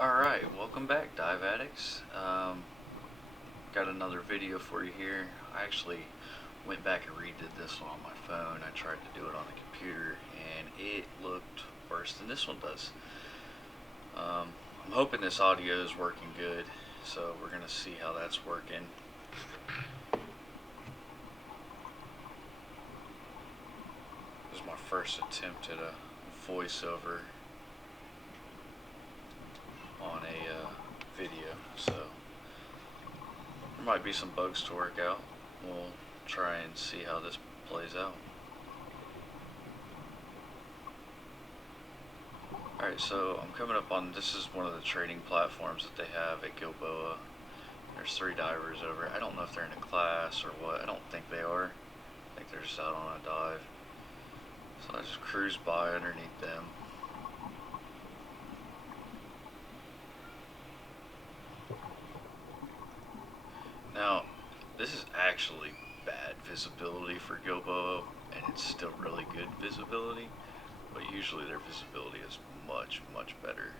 Alright, welcome back, dive addicts. Got another video for you here. I actually went back and redid this one on my phone. I tried to do it on the computer and it looked worse than this one does. I'm hoping this audio is working good, so we're gonna see how that's working. This is my first attempt at a voiceover on a video, so there might be some bugs to work out. We'll try and see how this plays out. Alright, so I'm coming up on, this is one of the training platforms that they have at Gilboa. There's 3 divers over. I don't know if they're in a class or what. I don't think they are. I think they're just out on a dive. So I just cruise by underneath them. Now, this is actually bad visibility for Gilboa, and it's still really good visibility, but usually their visibility is much, much better.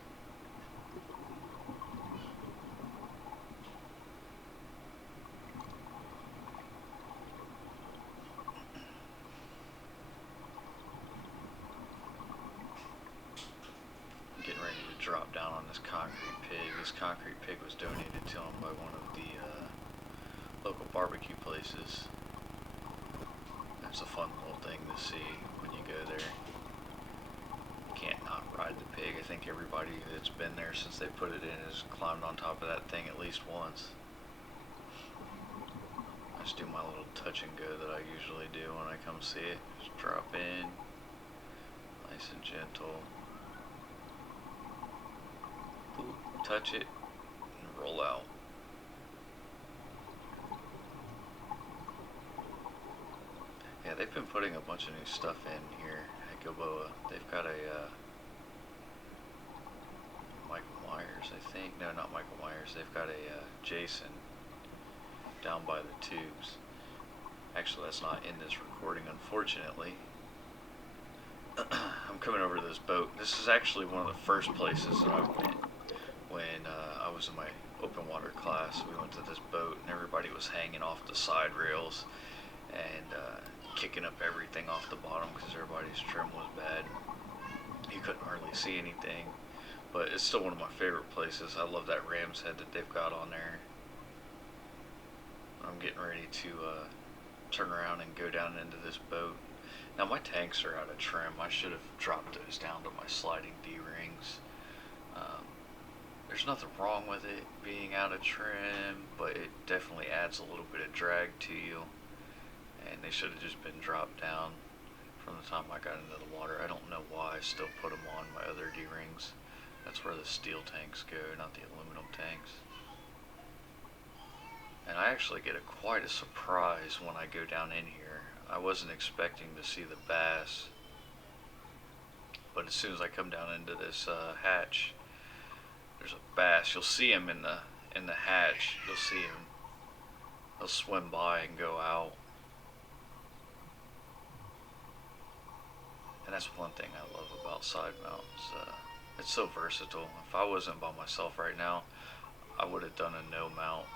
I'm getting ready to drop down on this concrete pig. This concrete pig was donated to him by one of the local barbecue places. That's a fun little thing to see when you go there. Can't not ride the pig. I think everybody that's been there since they put it in has climbed on top of that thing at least once. I just do my little touch and go that I usually do when I come see it. Just drop in, nice and gentle. Boop, touch it, and roll out. Yeah, they've been putting a bunch of new stuff in here at Gilboa. They've got a Michael Myers, I think. No, not Michael Myers. They've got a Jason down by the tubes. Actually, that's not in this recording, unfortunately. I'm coming over to this boat. This is actually one of the first places that I went when I was in my open water class. We went to this boat and everybody was hanging off the side rails and kicking up everything off the bottom because everybody's trim was bad. You couldn't hardly see anything, but it's still one of my favorite places. I love that ram's head that they've got on there. I'm getting ready to turn around and go down into this boat. Now my tanks are out of trim. I should have dropped those down to my sliding D-rings. There's nothing wrong with it being out of trim, but it definitely adds a little bit of drag to you. And they should have just been dropped down from the time I got into the water. I don't know why I still put them on my other D-rings. That's where the steel tanks go, not the aluminum tanks. And I actually get quite a surprise when I go down in here. I wasn't expecting to see the bass, but as soon as I come down into this hatch, there's a bass. You'll see him in the hatch. You'll see him. He'll swim by and go out. And that's one thing I love about side mounts. It's so versatile. If I wasn't by myself right now, I would have done a no mount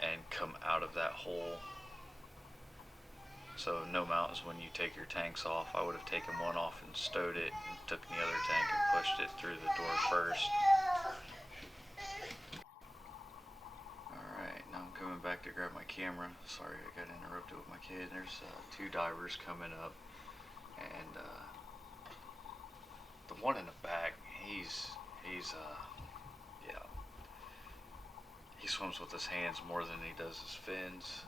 and come out of that hole. So no mount is when you take your tanks off. I would have taken one off and stowed it and took the other tank and pushed it through the door first. Alright, now I'm coming back to grab my camera. Sorry I got interrupted with my kid. There's 2 divers coming up, and the one in the back, he's yeah, he swims with his hands more than he does his fins.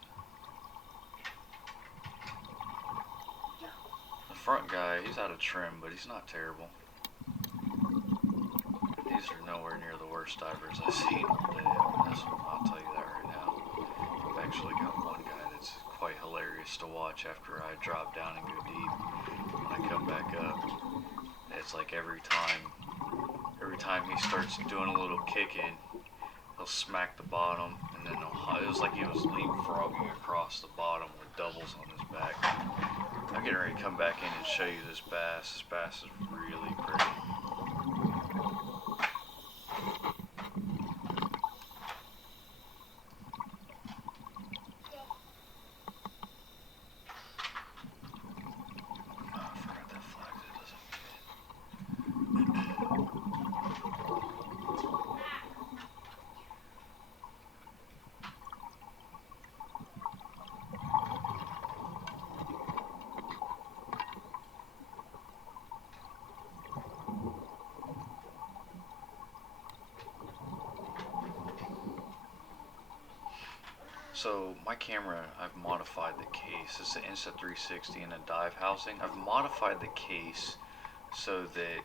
The front guy, he's out of trim, but he's not terrible. These are nowhere near the worst divers I've seen all day. I'll tell you that right now. I've actually got one guy that's quite hilarious to watch after I drop down and go deep. When I come back up, it's like every time he starts doing a little kicking, he'll smack the bottom, and then it was like he was leapfrogging across the bottom with doubles on his back. I'm getting ready to come back in and show you this bass. This bass is really pretty. So my camera, I've modified the case. It's an Insta360 and a dive housing. I've modified the case so that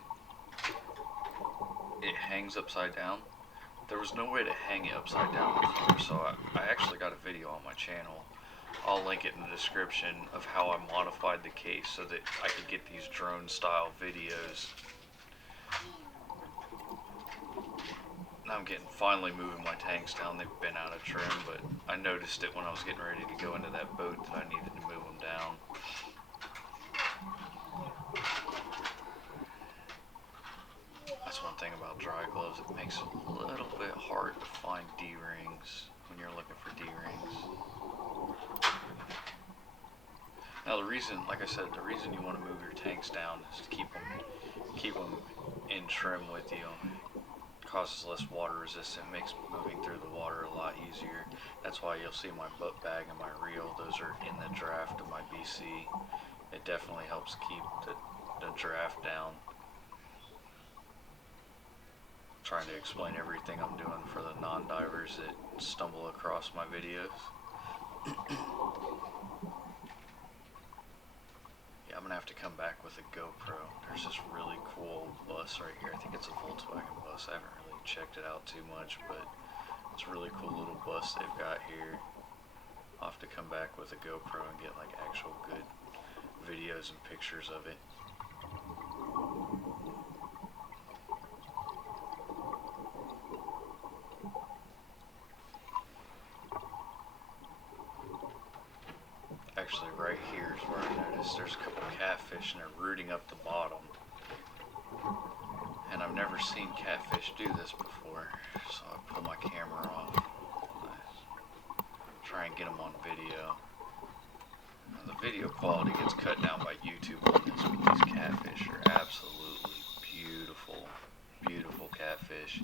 it hangs upside down. There was no way to hang it upside down before, so I actually got a video on my channel. I'll link it in the description of how I modified the case so that I could get these drone style videos. Now I'm finally moving my tanks down. They've been out of trim, but I noticed it when I was getting ready to go into that boat that I needed to move them down. That's one thing about dry gloves. It makes it a little bit hard to find D-rings when you're looking for D-rings. Now the reason, like I said, the reason you want to move your tanks down is to keep them in trim with you. Causes less water resistance, makes moving through the water a lot easier. That's why you'll see my butt bag and my reel, those are in the draft of my BC. It definitely helps keep the draft down. I'm trying to explain everything I'm doing for the non-divers that stumble across my videos. Yeah, I'm gonna have to come back with a GoPro. There's this really cool bus right here. I think it's a Volkswagen bus. I haven't really checked it out too much, but it's a really cool little bus they've got here. I'll have to come back with a GoPro and get like actual good videos and pictures of it. Actually, right here is where I noticed there's a couple catfish and they're rooting up the bottom. And I've never seen catfish do this before, so I pull my camera off. Try and get them on video. Now, the video quality gets cut down by YouTube on this, but these catfish are absolutely beautiful. Beautiful catfish.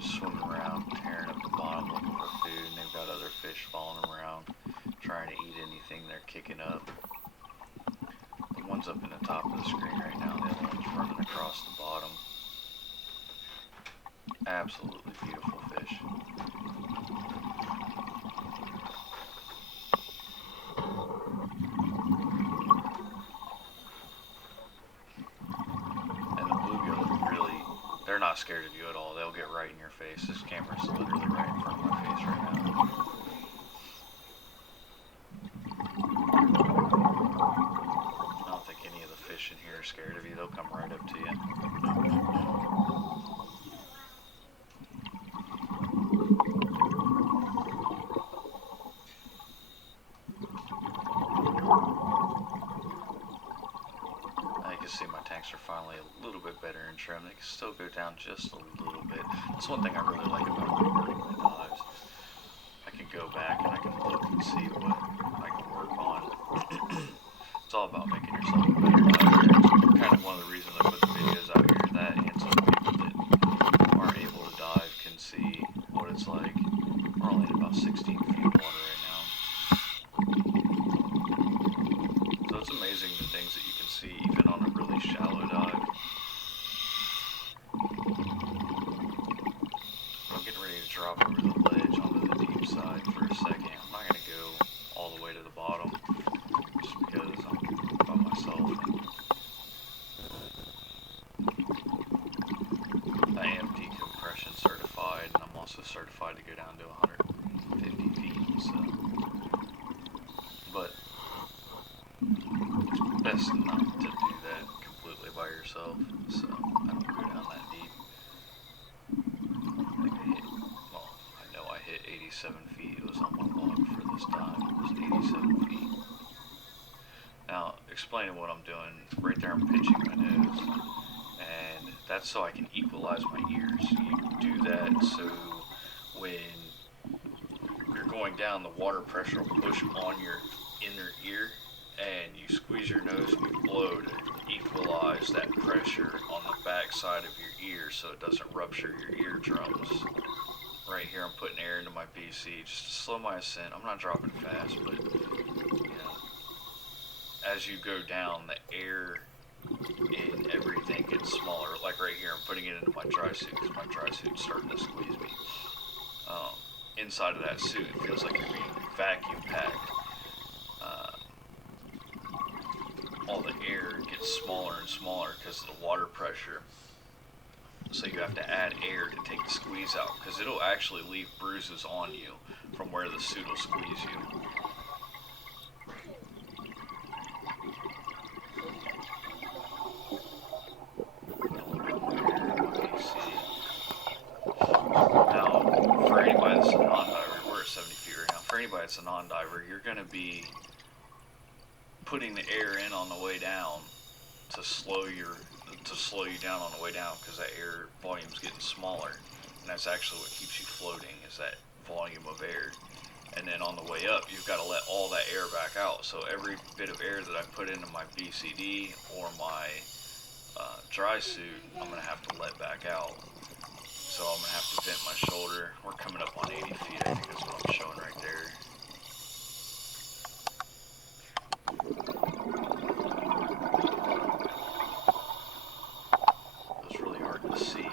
Swimming around, tearing up the bottom looking for food, and they've got other fish following them around, trying to eat anything they're kicking up. The one's up in the top of the screen right now, the other one's running across the bottom. Absolutely beautiful fish. And the bluegills really, they're not scared of you at all. They'll get right in your face. This camera's literally right in front of my face right now. I don't think any of the fish in here are scared of you. They'll come right up to you. See, my tanks are finally a little bit better in trim. They can still go down just a little bit. That's one thing I really like about recording my dives. I can go back and I can look and see what I can work on. It's all about making yourself a better diver. It's kind of one of the reasons I put the videos out here, that and so people that aren't able to dive can see what it's like. We're only at about 16 feet of water right now. So it's amazing the things that you can see even on a really shallow dive. I'm getting ready to drop over the ledge onto the deep side for a second. I'm not going to go all the way to the bottom just because I'm by myself. I am decompression certified, and I'm also certified to go down to 150 feet, so. But it's best not to do that completely by yourself, so I don't go down that deep. I think I hit, well, I know I hit 87 feet. It was on my log for this dive. It was 87 feet. Now, explaining what I'm doing, right there I'm pinching my nose, and that's so I can equalize my ears. You do that so when you're going down, the water pressure will push on your inner ear, and you squeeze your nose and you blow to equalize that pressure on the back side of your ear so it doesn't rupture your eardrums. Right here I'm putting air into my BC just to slow my ascent. I'm not dropping fast, but you know, as you go down, the air in everything gets smaller. Like right here, I'm putting it into my dry suit because my dry suit's starting to squeeze me. Inside of that suit, it feels like you're being vacuum packed, all the air gets smaller and smaller because of the water pressure. So you have to add air to take the squeeze out, because it'll actually leave bruises on you from where the suit will squeeze you. Put a little bit more air in my BC. Now, for anybody that's a non-diver, we're at 70 feet right now. For anybody that's a non-diver, you're going to be putting the air in on the way down to slow you down on the way down, because that air volume's getting smaller, and that's actually what keeps you floating, is that volume of air. And then on the way up, you've got to let all that air back out. So every bit of air that I put into my BCD or my dry suit, I'm going to have to let back out. So I'm going to have to vent my shoulder. We're coming up on 80 feet, I think that's what I'm showing right there. It was really hard to see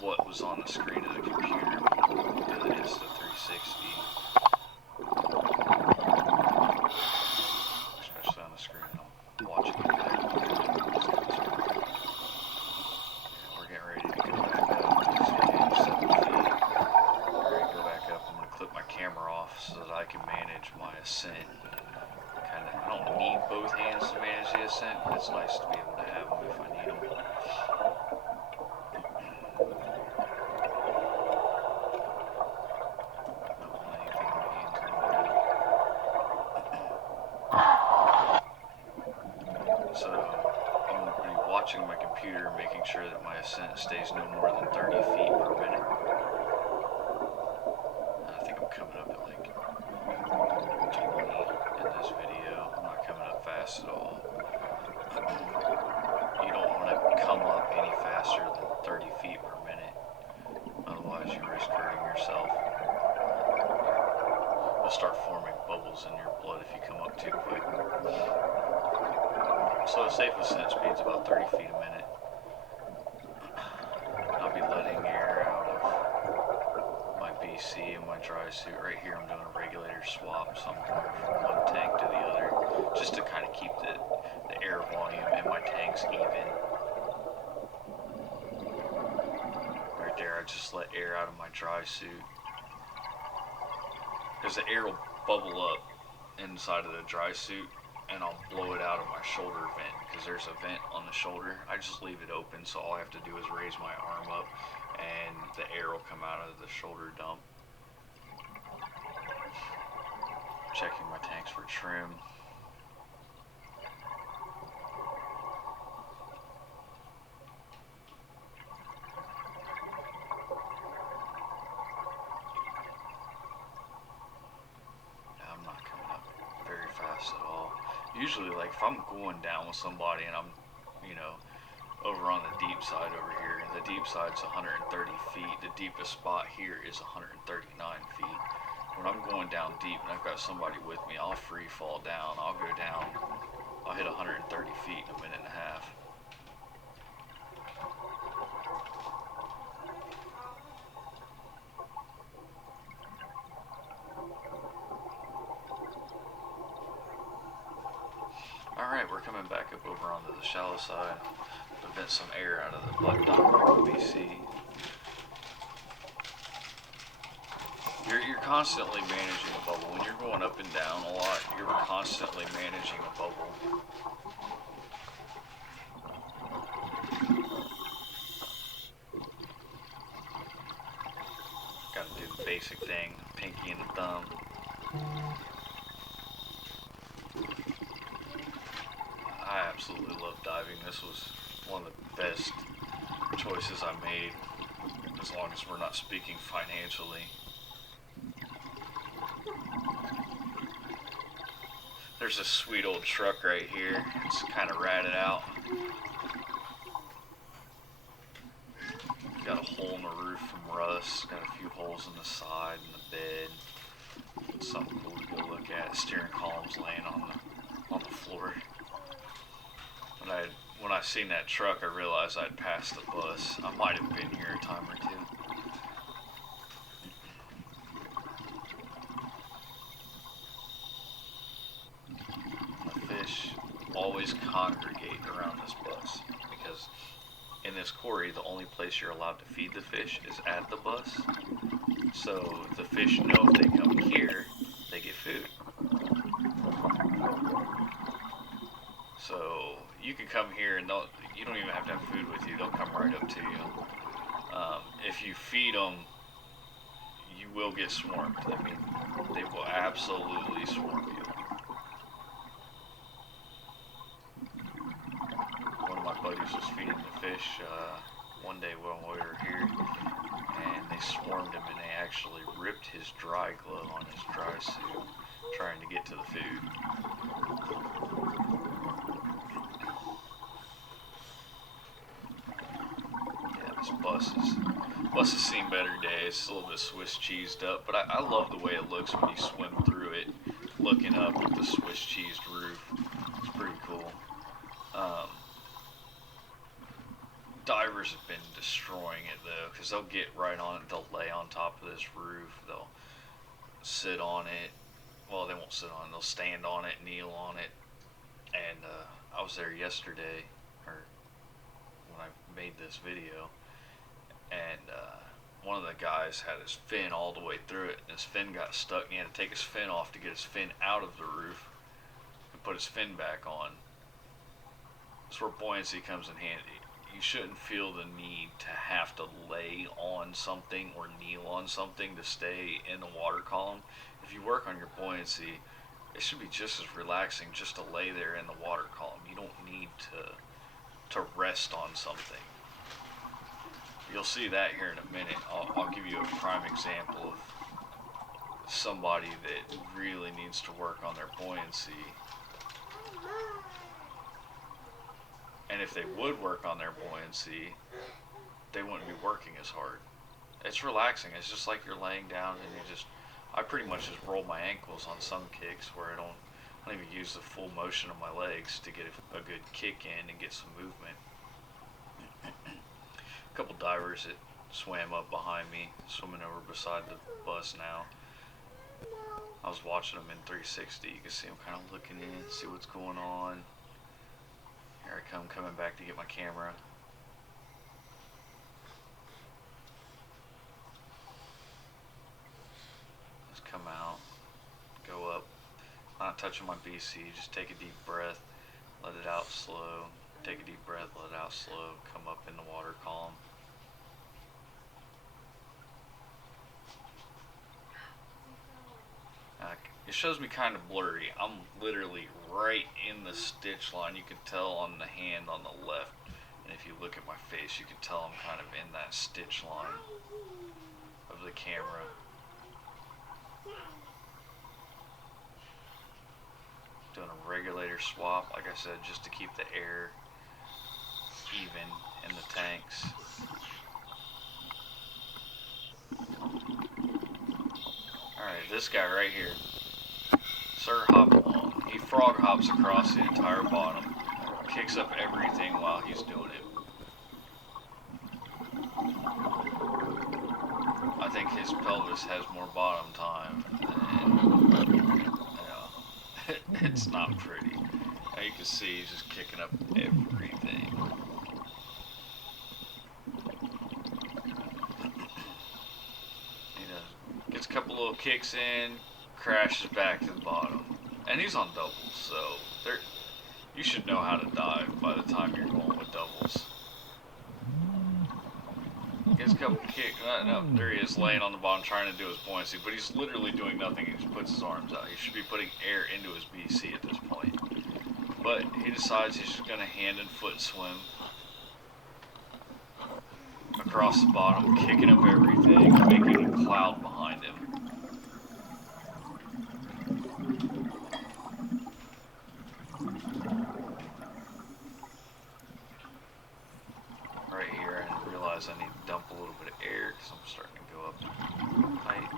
what was on the screen of the computer because it is the 360. Especially on the screen, I'm watching it back. We're getting ready to go back up. It's getting 7 feet. We're ready to go back up. I'm going to clip my camera off so that I can manage my ascent. I don't need both hands to manage the ascent, but it's nice to be able to have them if I need them. So I'm going to be watching my computer, making sure that my ascent stays no more than 30 feet per minute. I think I'm coming up at like 20 in this video. I'm not coming up fast at all. You don't want to come up any faster than 30 feet per minute. Otherwise you risk hurting yourself. You'll start forming bubbles in your blood if you come up too quick. So a safe ascent speed is about 30 feet a minute. I'll be letting air out of my BC and my dry suit. Right here I'm doing a regulator swap, so I'm going from one tank to the other, just to kind of keep the air volume in my tanks even. Right there, I just let air out of my dry suit, because the air will bubble up inside of the dry suit, and I'll blow it out of my shoulder vent, because there's a vent on the shoulder. I just leave it open, so all I have to do is raise my arm up and the air will come out of the shoulder dump. Checking my tanks for trim. I'm not coming up very fast at all. Usually, like, if I'm going down with somebody and I'm, you know, over on the deep side over here, the deep side's 130 feet. The deepest spot here is 139 feet. When I'm going down deep and I've got somebody with me, I'll free fall down. I'll go down, I'll hit 130 feet in a minute and a half. Alright, we're coming back up over onto the shallow side to vent some air out of the butt dump of the BC. You're constantly managing a bubble. When you're going up and down a lot, you're constantly managing a bubble. Gotta do the basic thing, pinky and the thumb. I absolutely love diving. This was one of the best choices I made, as long as we're not speaking financially. There's a sweet old truck right here. It's kind of ratted out. Got a hole in the roof from rust. Got a few holes in the side and the bed. It's something cool to go look at. Steering column's laying on the floor. When I seen that truck, I realized I'd passed the bus. I might have been here a time or two. place you're allowed to feed the fish is at the bus. So the fish know if they come here, they get food. So you can come here and you don't even have to have food with you. They'll come right up to you. If you feed them, you will get swarmed. I mean, they will absolutely swarm you. One of my buddies was feeding the fish one day when we were here, and they swarmed him, and they actually ripped his dry glove on his dry suit trying to get to the food. Yeah, this bus has seen better days. It's a little bit Swiss cheesed up, but I love the way it looks when you swim through it, looking up at the Swiss cheesed roof. It's pretty cool. Divers have been destroying it though, because they'll get right on it, they'll lay on top of this roof, they'll sit on it, well they won't sit on it, they'll stand on it, kneel on it, and I was there yesterday, or when I made this video, and one of the guys had his fin all the way through it, and his fin got stuck, and he had to take his fin off to get his fin out of the roof, and put his fin back on. That's where buoyancy comes in handy. You shouldn't feel the need to have to lay on something or kneel on something to stay in the water column. If you work on your buoyancy, it should be just as relaxing just to lay there in the water column. You don't need to rest on something. You'll see that here in a minute. I'll give you a prime example of somebody that really needs to work on their buoyancy. And if they would work on their buoyancy, they wouldn't be working as hard. It's relaxing. It's just like you're laying down and I pretty much just roll my ankles on some kicks where I don't even use the full motion of my legs to get a good kick in and get some movement. A couple divers that swam up behind me, swimming over beside the bus now. I was watching them in 360. You can see them kind of looking in, see what's going on. Here I come, coming back to get my camera. Just come out, go up, not touching my BC, just take a deep breath, let it out slow, take a deep breath, let it out slow, come up in the water column. It shows me kind of blurry. I'm literally right in the stitch line. You can tell on the hand on the left. And if you look at my face, you can tell I'm kind of in that stitch line of the camera. Doing a regulator swap, like I said, just to keep the air even in the tanks. Alright, this guy right here. Sir hop along. He frog hops across the entire bottom, kicks up everything while he's doing it. I think his pelvis has more bottom time than, it's not pretty. Now you can see he's just kicking up everything. Gets a couple little kicks in, crashes back to the bottom, and he's on doubles, so you should know how to dive by the time you're going with doubles. Gets a couple kicks, no, there he is laying on the bottom trying to do his buoyancy, but he's literally doing nothing. He just puts his arms out. He should be putting air into his BC at this point, but he decides he's just going to hand and foot swim across the bottom, kicking up everything, making a cloud behind him. Right here, I realize I need to dump a little bit of air because I'm starting to go up height.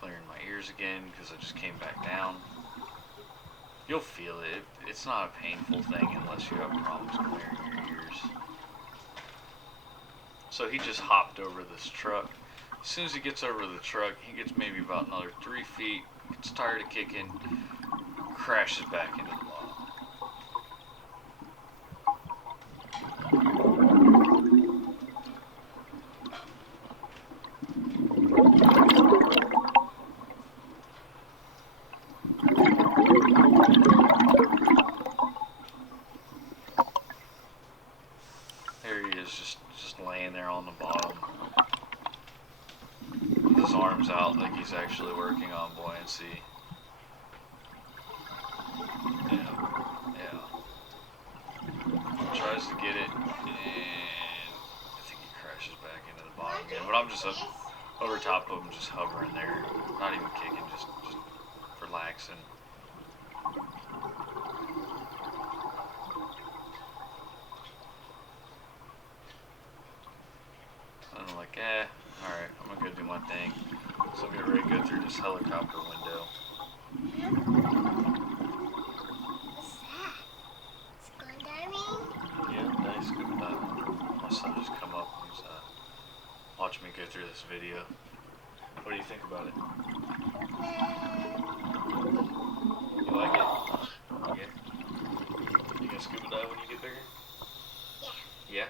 Clearing my ears again because I just came back down. You'll feel it. It's not a painful thing unless you have problems clearing your ears. So he just hopped over this truck. As soon as he gets over the truck, he gets maybe about another 3 feet, gets tired of kicking, crashes back into the bottom. There he is, just laying there on the bottom. With his arms out like he's actually working on buoyancy. Yeah. Tries to get it, and I think he crashes back into the bottom again. But I'm just up over top of him, just hovering there. Not even kicking, just relaxing. And I'm like, alright, I'm gonna go do my thing. So I'm getting ready to go through this helicopter window. What's that? Scuba diving? Yeah, nice scuba diving. My son just come up and he's watch me go through this video. What do you think about it? You like it? Yeah? You gonna scuba dive when you get bigger? Yeah. Yeah?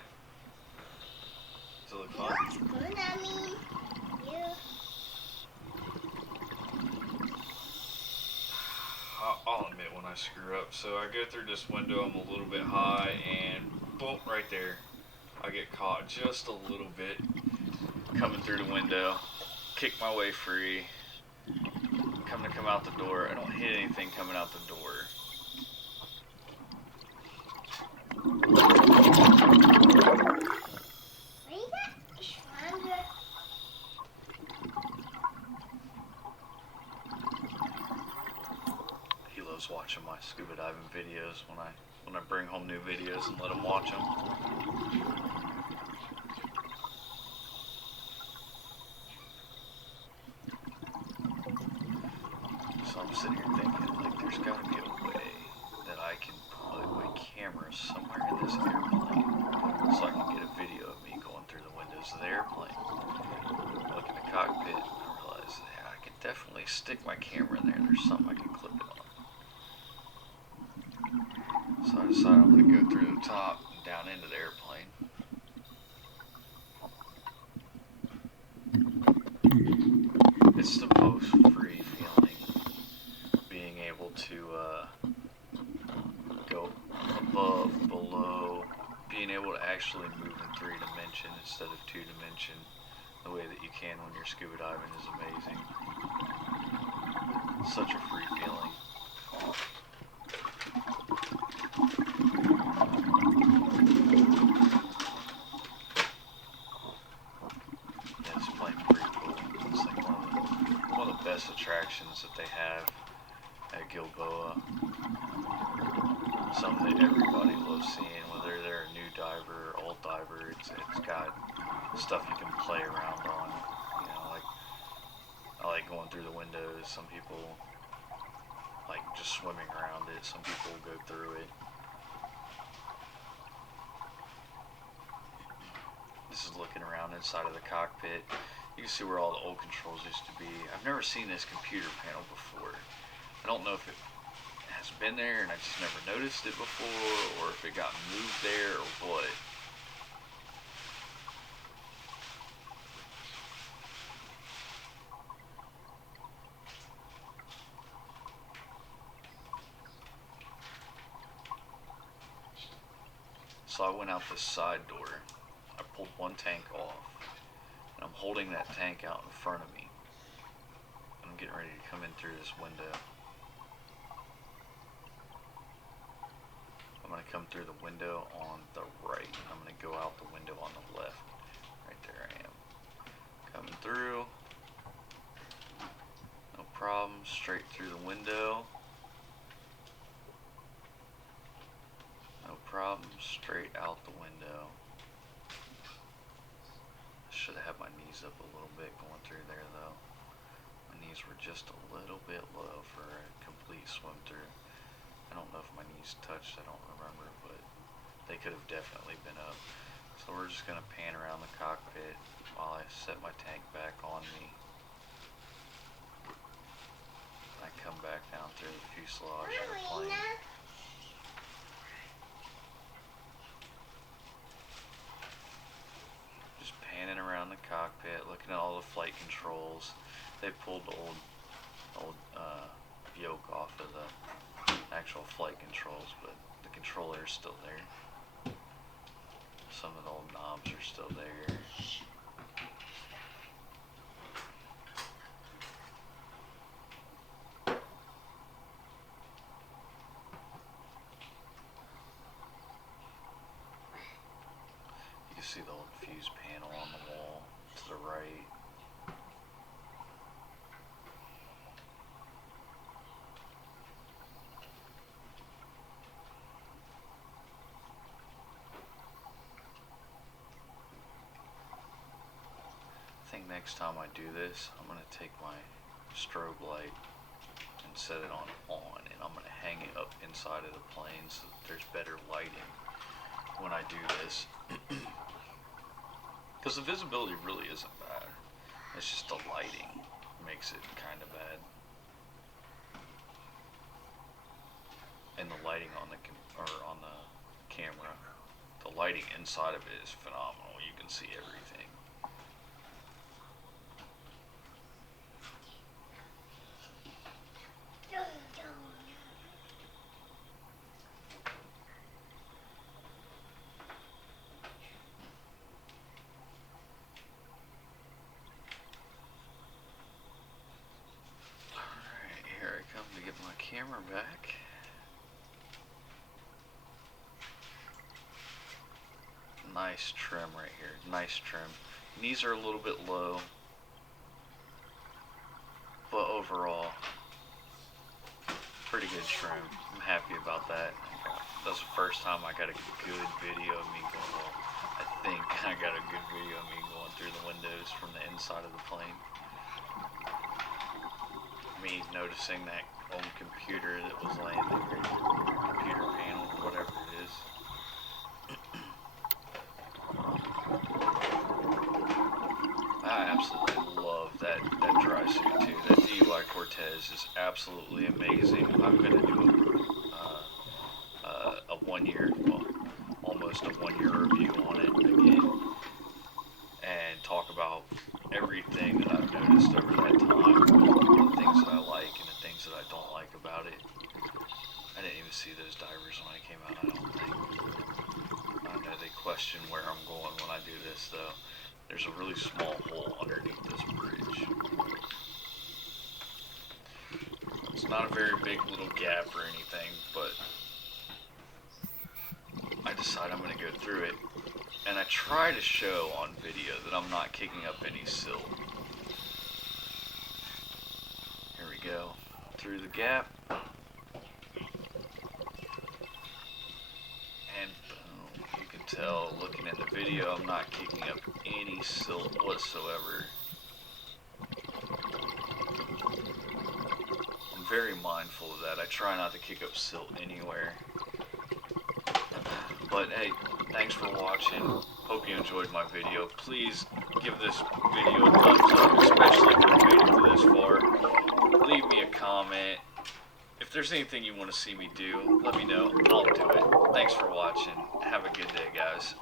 Does it look fun? Scuba diving. Yeah. I'll admit when I screw up. So I go through this window, I'm a little bit high, and boom, right there. I get caught just a little bit coming through the window. Kick my way free. Come out the door. I don't hit anything coming out the door. What is that? Stronger. He loves watching my scuba diving videos when I bring home new videos and let him watch them. So I'm sitting here thinking, like, there's got to be a way that I can put my camera somewhere in this airplane so I can get a video of me going through the windows of the airplane. Look in the cockpit, and I realize, yeah, I could definitely stick my camera in there. There's something I can clip it on. So I decided I'm going to go through the top and down into the airplane. It's the most free feeling being able to go above, below, being able to actually move in 3-dimension instead of 2-dimension. The way that you can when you're scuba diving is amazing. Such a free feeling. Yeah, this plane's pretty cool. It's like one of the best attractions that they have at Gilboa. Something that everybody loves seeing, whether they're a new diver or old diver. It's got stuff you can play around on. You know, like I like going through the windows. Some people like just swimming around it. Some people go through it. This is looking around inside of the cockpit. You can see where all the old controls used to be. I've never seen this computer panel before. I don't know if it has been there and I just never noticed it before, or if it got moved there or what. So I went out this side door. I pulled one tank off, and I'm holding that tank out in front of me. I'm getting ready to come in through this window. I'm going to come through the window on the right. I'm going to go out the window on the left. Right there I am. Coming through. No problem. Straight through the window. No problem. Straight out the window. Should have had my knees up a little bit going through there though. My knees were just a little bit low for a complete swim through. I don't know if my knees touched, I don't remember, but they could have definitely been up. So we're just going to pan around the cockpit while I set my tank back on me. I come back down through the fuselage of the plane. Just panning around the cockpit, looking at all the flight controls. They pulled the old yoke off of the actual flight controls, but the controller is still there. Some of the old knobs are still there. You can see the old fuse panel on the wall to the right. I think next time I do this, I'm going to take my strobe light and set it on, and I'm going to hang it up inside of the plane so that there's better lighting when I do this. Because the visibility really isn't bad. It's just the lighting makes it kind of bad. And the lighting on the camera, the lighting inside of it is phenomenal. You can see everything. Alright, here I come to get my camera back. Nice trim right here, nice trim. Knees are a little bit low, but overall, pretty good trim. I'm happy about that. That's the first time I got a good video of me going, well, I think I got a good video of me going through the windows from the inside of the plane. Me noticing that old computer that was laying there, computer panel, whatever it is. I absolutely love that dry suit too. That DUI Cortez is absolutely amazing. I'm going to do a 1 year, well, almost a 1 year review on it again, and talk about everything that I've noticed over that time, the things that I like and the things that I don't like about it. I didn't even see those divers when I came out, I don't think. I know they question where I'm going when I do this though. There's a really small hole underneath this bridge. It's not a very big little gap or anything, but I decide I'm going to go through it. And I try to show on video that I'm not kicking up any silt. Here we go. Through the gap. And boom. You can tell looking at the video I'm not kicking up any silt whatsoever. I'm very mindful of that. I try not to kick up silt anywhere. But hey, thanks for watching. Hope you enjoyed my video. Please give this video a thumbs up, especially if you made it to this far. Leave me a comment. If there's anything you want to see me do, let me know. I'll do it. Thanks for watching. Have a good day, guys.